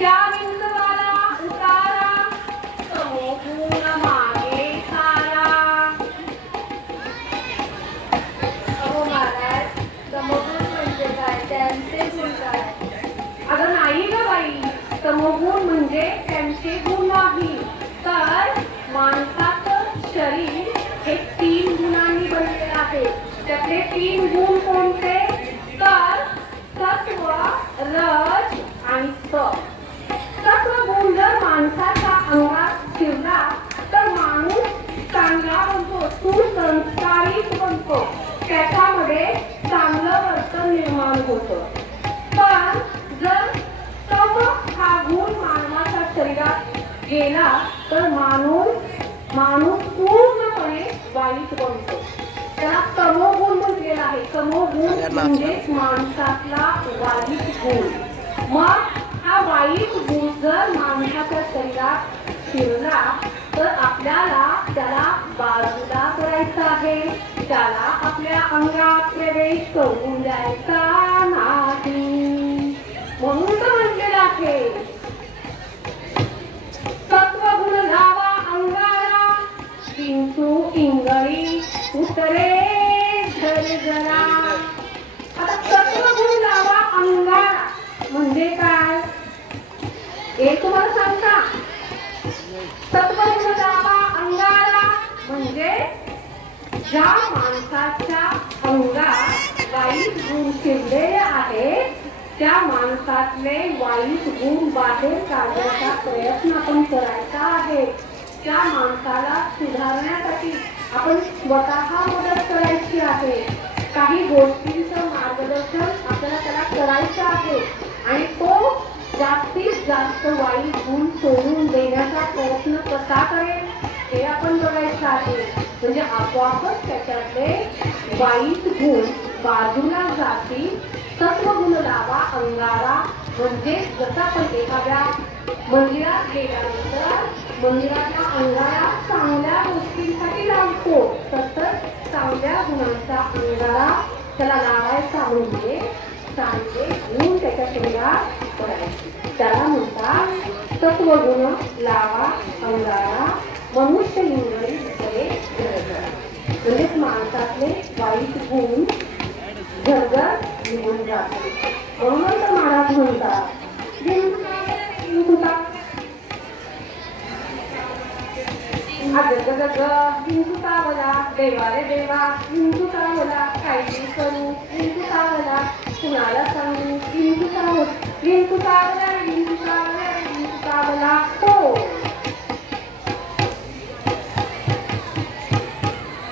त्या मागे म्हणजे काय? त्यांचे गुण अगं नाही ग बाई. म्हणजे त्यांचे तर माणसाचं शरीर हे तीन गुणांनी बनलेलं आहे. त्यातले तीन गुण कोणते? तर सत्व रज आणि स. सत्व माणसाच्या अंगात शिरला तर माणूस चांगला बनतो सुसंस्कारित बनतो. त्याच्यामध्ये चांगलं वर्तन निर्माण होतं. पण जर तम हा गुण मानवाच्या शरीरात गेला तर माणूस माणूस पूर्णपणे वाईट बनतो. त्याला तमोगुण म्हटलेला आहे. तमोगुण म्हणजेच माणसातला वाईट गुण. मग हा वाईट गुण जर माणसाच्या शरीरात शिरला तर आपल्याला त्याला बाजूला करायचं आहे. त्याला आपल्या अंगात प्रवेश करून द्यायचा नाही. म्हणून तर म्हटलेलं आहे सत्वगुण लावा अंगाला. पिंचू इंगळी उतरे जरा आता सत्वगुण लावा अंगाला म्हणजे काय? हे तुम्हाला सत्वगुण लावा म्हणजे ज्या माणसाच्या अंगात वाईट गुण शिरलेले आहेत त्या माणसातले वाईट गुण बाहेर काढण्याचा प्रयत्न आपण करायचा आहे. त्या माणसाला सुधारण्यासाठी आपण स्वतः मदत करायची आहे. काही गोष्टींचं मार्गदर्शन आपल्याला त्याला करायचं आहे. आणि तो जास्तीत जास्त वाईट गुण सोडून देण्याचा का करेल हे आपण बघायचं आहे. म्हणजे आपोआपच त्याच्यातले वाईट गुण बाजूला जातील सत्वगुण लावा अंगारा. म्हणजे जसं आपण एखाद्या मंदिरात गेल्यानंतर मंदिराच्या अंगारा चांगल्या गोष्टींसाठी लावतो तसंच चांगल्या गुणांचा अंगारा त्याला लावायचा म्हणजे चांगले गुण त्याच्या शरीरात करायचे त्याला म्हणतात सत्वगुण लावा अंगारा मनुष्य इंगळी उतरे म्हणजेच माणसातले वाईट गुण घरघर निघून जाते. म्हणून तर महाराज म्हणतात तुला अगं ग हिंदू कावला देवा रे देवा हिंदू कावला काही करू हिंदू कावला कुणाला सांगू? Hindu कावला Hindu Habla tú.